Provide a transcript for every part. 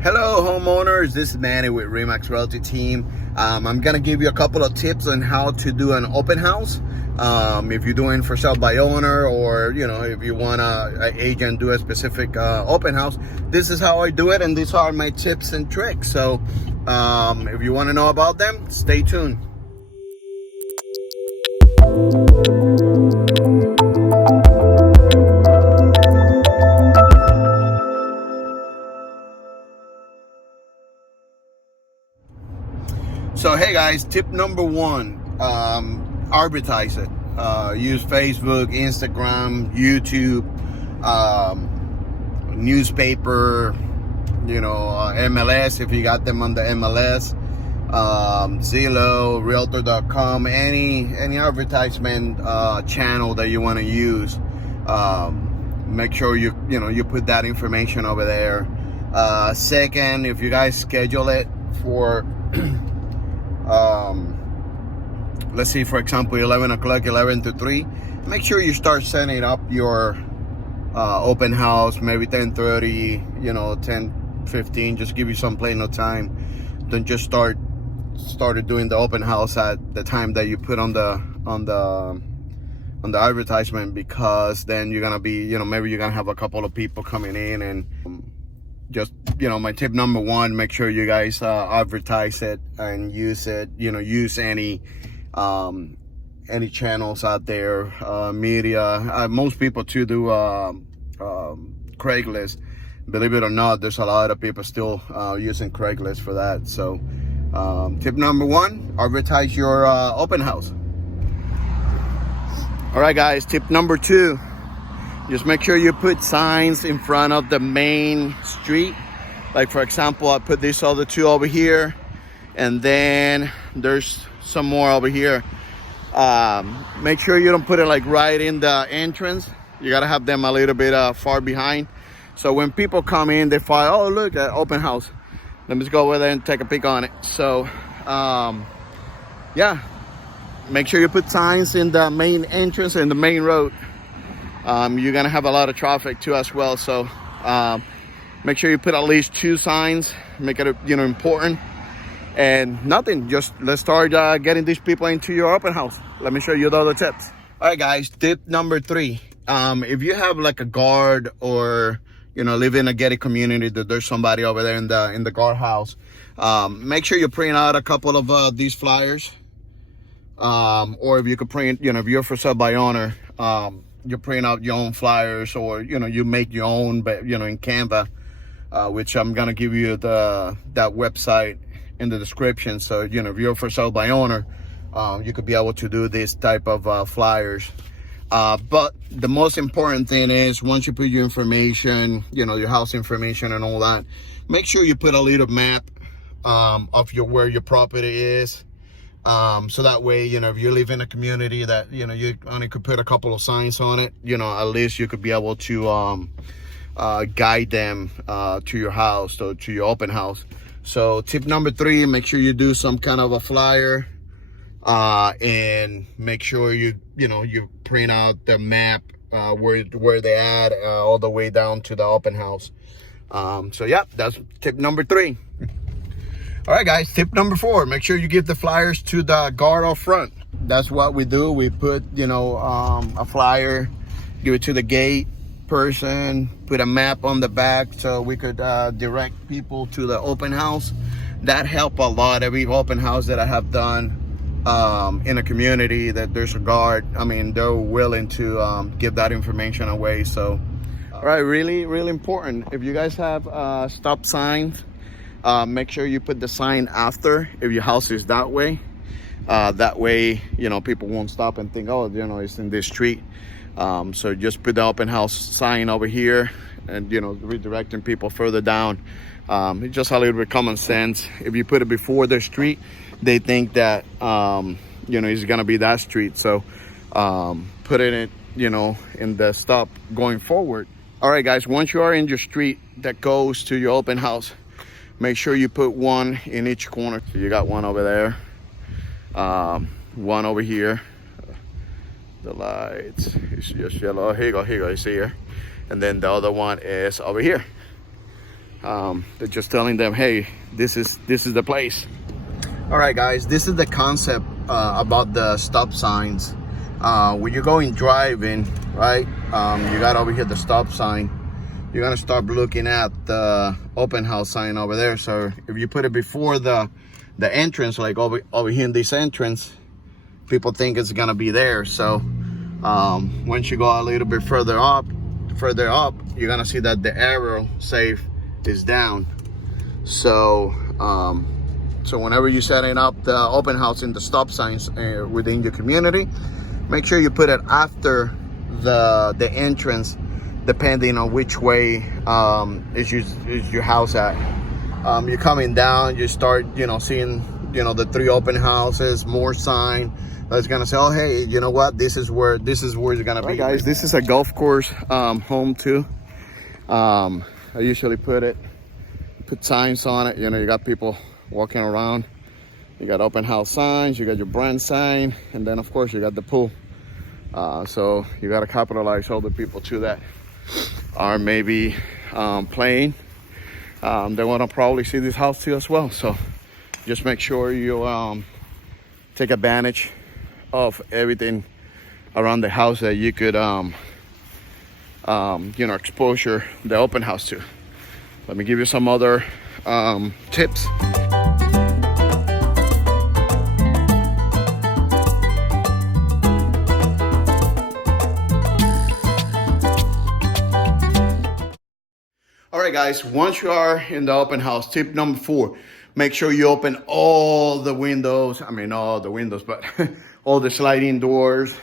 Hello homeowners, this is Manny with Remax Realty team. I'm gonna give you a couple of tips on how to do an open house. If you're doing for sale by owner, or if you want an agent do a specific open house, this is how I do it, and these are my tips and tricks. So if you want to know about them, stay tuned. So hey guys, tip number one, advertise it. Use Facebook, Instagram, YouTube, newspaper, MLS if you got them on the MLS, Zillow, Realtor.com, any advertisement channel that you want to use. Make sure you put that information over there. Second, if you guys schedule it for let's see, for example, 11 o'clock, 11 to 3, make sure you start setting up your open house, maybe 10:30, 10:15, just give you some plenty of time. Don't just started doing the open house at the time that you put on the advertisement, because then you're gonna be, maybe you're gonna have a couple of people coming in. And just, my tip number one, make sure you guys advertise it and use it. Use any channels out there, media. Most people too do Craigslist. Believe it or not, there's a lot of people still using Craigslist for that. So tip number one, advertise your open house. All right guys, tip number two, just make sure you put signs in front of the main street. Like for example, I put these other two over here, and then there's some more over here. Make sure you don't put it like right in the entrance. You gotta have them a little bit far behind. So when people come in, they find, oh look, an open house. Let me just go over there and take a peek on it. So yeah, make sure you put signs in the main entrance and the main road. You're gonna have a lot of traffic too as well, so make sure you put at least 2 signs. Make it important. And nothing, just let's start getting these people into your open house. Let me show you the other tips. All right guys, tip number 3, if you have like a guard, or live in a gated community, that there's somebody over there in the guardhouse, make sure you print out a couple of these flyers. Or if you could print, if you're for sale by owner, you print out your own flyers, or you make your own, but in Canva, which I'm gonna give you that website in the description. So if you're for sale by owner, you could be able to do this type of flyers. But the most important thing is, once you put your information, your house information and all that, make sure you put a little map of where your property is. So that way, if you live in a community that, you only could put a couple of signs on it, at least you could be able to guide them to your house, or to your open house. So tip number 3, make sure you do some kind of a flyer, and make sure you print out the map where they at, all the way down to the open house. So yeah, that's tip number 3. All right guys, tip number 4, make sure you give the flyers to the guard up front. That's what we do. We put a flyer, give it to the gate person, put a map on the back, so we could direct people to the open house. That helped a lot. Every open house that I have done in a community that there's a guard, they're willing to give that information away. So all right, really important, if you guys have stop signs, make sure you put the sign after, if your house is that way. That way, people won't stop and think, oh, it's in this street. So just put the open house sign over here, and redirecting people further down. It's just a little bit common sense. If you put it before the street, they think that it's gonna be that street. So put it in the stop going forward. All right guys, once you are in your street that goes to your open house, make sure you put one in each corner. So you got one over there, one over here. The lights is just yellow. Here you go, you see here. And then the other one is over here. They're just telling them, hey, this is the place. All right, guys, this is the concept about the stop signs. When you're going driving, right, you got over here the stop sign. You're gonna start looking at the open house sign over there. So if you put it before the entrance, like over here in this entrance, people think it's gonna be there. So once you go a little bit further up, you're gonna see that the arrow safe is down. So so whenever you're setting up the open house in the stop signs within your community, make sure you put it after the entrance, depending on which way is your house at. You're coming down, you start, seeing, the 3 open houses, more sign that's gonna say, oh, hey, you know what? This is where it's gonna be. Guys, this is a golf course home too. I usually put signs on it. You got people walking around. You got open house signs, you got your brand sign, and then of course you got the pool. So you got to capitalize all the people too that are maybe playing. They want to probably see this house too as well. So just make sure you take advantage of everything around the house that you could exposure the open house to. Let me give you some other tips. All right, guys, once you are in the open house, tip number 4, make sure you open all the windows. I mean, all the windows, but all the sliding doors,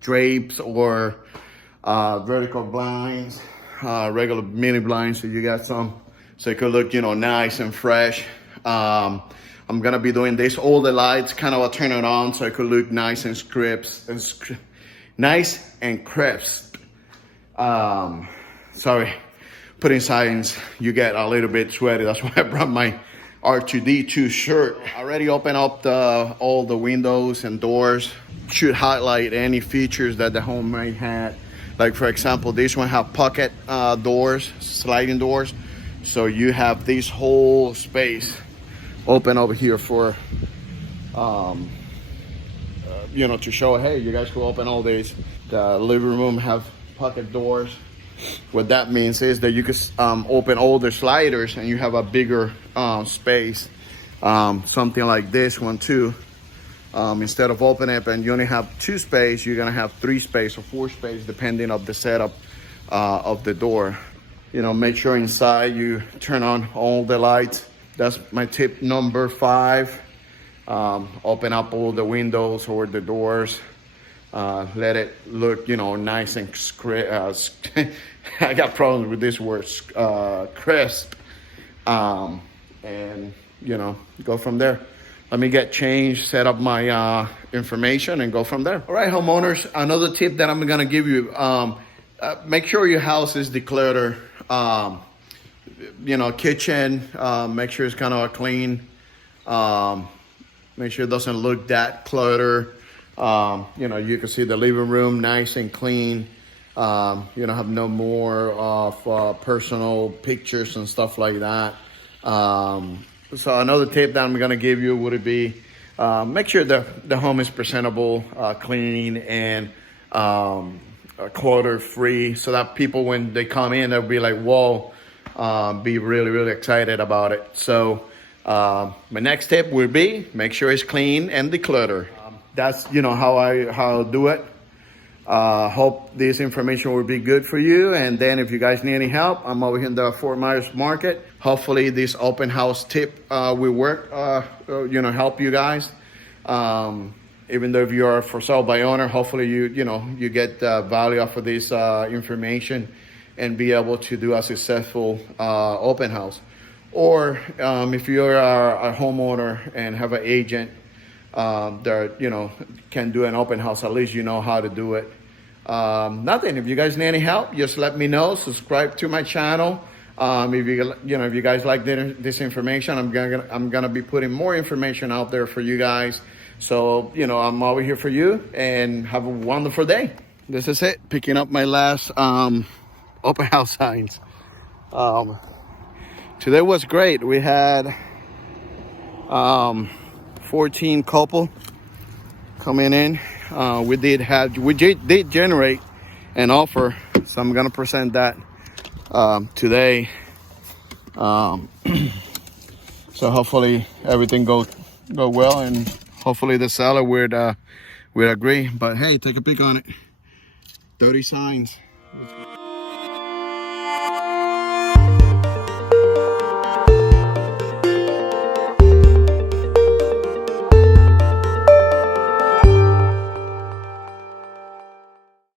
drapes, or vertical blinds, regular mini blinds. So you got some, so it could look, nice and fresh. I'm gonna be doing this. All the lights, kind of turn it on so it could look nice and crisp. Sorry. Putting signs, you get a little bit sweaty. That's why I brought my R2D2 shirt. I already opened up all the windows and doors. Should highlight any features that the home may have. Like for example, this one have pocket doors, sliding doors. So you have this whole space open over here for, to show, hey, you guys can open all these. The living room have pocket doors. What that means is that you can open all the sliders and you have a bigger space. Something like this one too. Instead of opening it and you only have 2 space, you're gonna have 3 space or 4 space depending on the setup of the door. Make sure inside you turn on all the lights. That's my tip number 5. Open up all the windows or the doors. Let it look, nice and crisp. I got problems with this word, crisp. And, go from there. Let me get changed, set up my information, and go from there. All right, homeowners, another tip that I'm going to give you, make sure your house is decluttered. Kitchen, make sure it's kind of clean. Make sure it doesn't look that cluttered. You can see the living room nice and clean. Have no more of personal pictures and stuff like that. So another tip that I'm going to give you would be make sure the home is presentable, clean, and clutter free, so that people, when they come in, they'll be like, whoa, be really, really excited about it. So my next tip would be make sure it's clean and decluttered. That's how I do it. Hope this information will be good for you. And then if you guys need any help, I'm over here in the Fort Myers market. Hopefully this open house tip will work, help you guys. Even though if you are for sale by owner, hopefully you get value off of this information and be able to do a successful open house. Or if you're a homeowner and have an agent that can do an open house, at least you know how to do it. Nothing. If you guys need any help, just let me know. Subscribe to my channel. If you guys like this information, I'm gonna be putting more information out there for you guys. So I'm over here for you, and have a wonderful day. This is it. Picking up my last open house signs. Today was great. We had 14 couple coming in. We did generate an offer, so I'm gonna present that today. So hopefully everything go well, and hopefully the seller would agree. But hey, take a peek on it. 30 signs.